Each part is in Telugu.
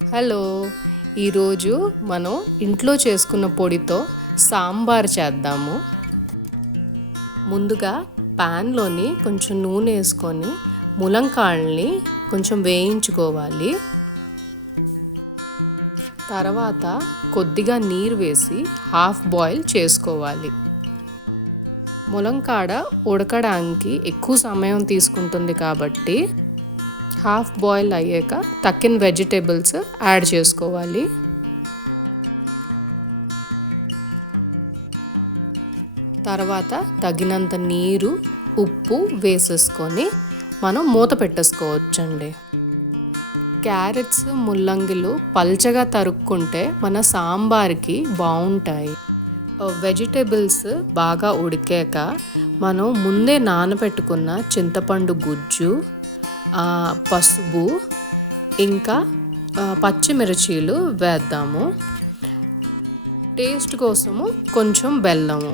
హలో, ఈరోజు మనం ఇంట్లో చేసుకున్న పొడితో సాంబార్ చేద్దాము. ముందుగా ప్యాన్లోని కొంచెం నూనె వేసుకొని ములంకాడల్ని కొంచెం వేయించుకోవాలి. తర్వాత కొద్దిగా నీరు వేసి హాఫ్ బాయిల్ చేసుకోవాలి. ములంకాడ ఉడకడానికి ఎక్కువ సమయం తీసుకుంటుంది కాబట్టి హాఫ్ బాయిల్ అయ్యాక తక్కిన వెజిటేబుల్స్ యాడ్ చేసుకోవాలి. తర్వాత తగినంత నీరు, ఉప్పు వేసేసుకొని మనం మూత పెట్టేసుకోవచ్చండి. క్యారెట్స్, ముల్లంగిలు పల్చగా తరుక్కుంటే మన సాంబార్కి బాగుంటాయి. వెజిటేబుల్స్ బాగా ఉడికాక మనం ముందే నానబెట్టుకున్న చింతపండు గుజ్జు, పసుపు, ఇంకా పచ్చిమిర్చీలు వేద్దాము. టేస్ట్ కోసము కొంచెం బెల్లము,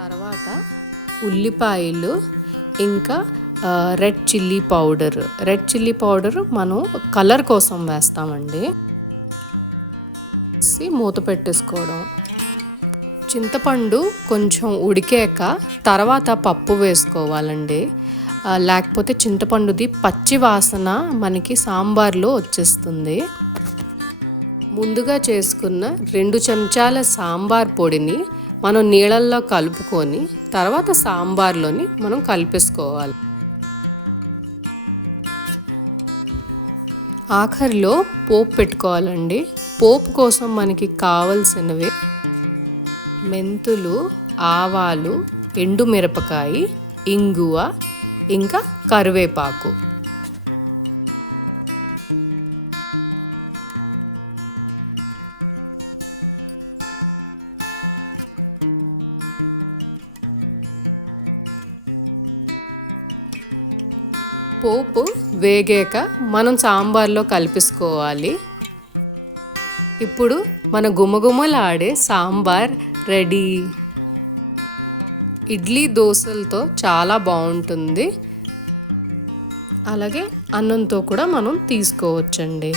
తర్వాత ఉల్లిపాయలు, ఇంకా రెడ్ చిల్లీ పౌడర్ మనం కలర్ కోసం వేస్తామండి. మూత పెట్టేసుకోవడం. చింతపండు కొంచెం ఉడికాక తర్వాత పప్పు వేసుకోవాలండి. లేకపోతే చింతపండుది పచ్చి వాసన మనకి సాంబార్లో వచ్చేస్తుంది. ముందుగా చేసుకున్న 2 చెంచాల సాంబార్ పొడిని మనం నీళ్ళల్లో కలుపుకొని తర్వాత సాంబార్లోని మనం కలిపేసుకోవాలి. ఆఖరిలో పోపు పెట్టుకోవాలండి. పోపు కోసం మనకి కావలసినవి మెంతులు, ఆవాలు, ఎండుమిరపకాయ, ఇంగువ, ఇంకా కరివేపాకు. పోపు వేగాక మనం సాంబార్లో కలిపేసుకోవాలి. ఇప్పుడు మన గుమగుమలాడే సాంబార్ రెడీ. ఇడ్లీ, దోశలతో చాలా బాగుంటుంది. అలాగే అన్నంతో కూడా మనం తీసుకోవచ్చండి.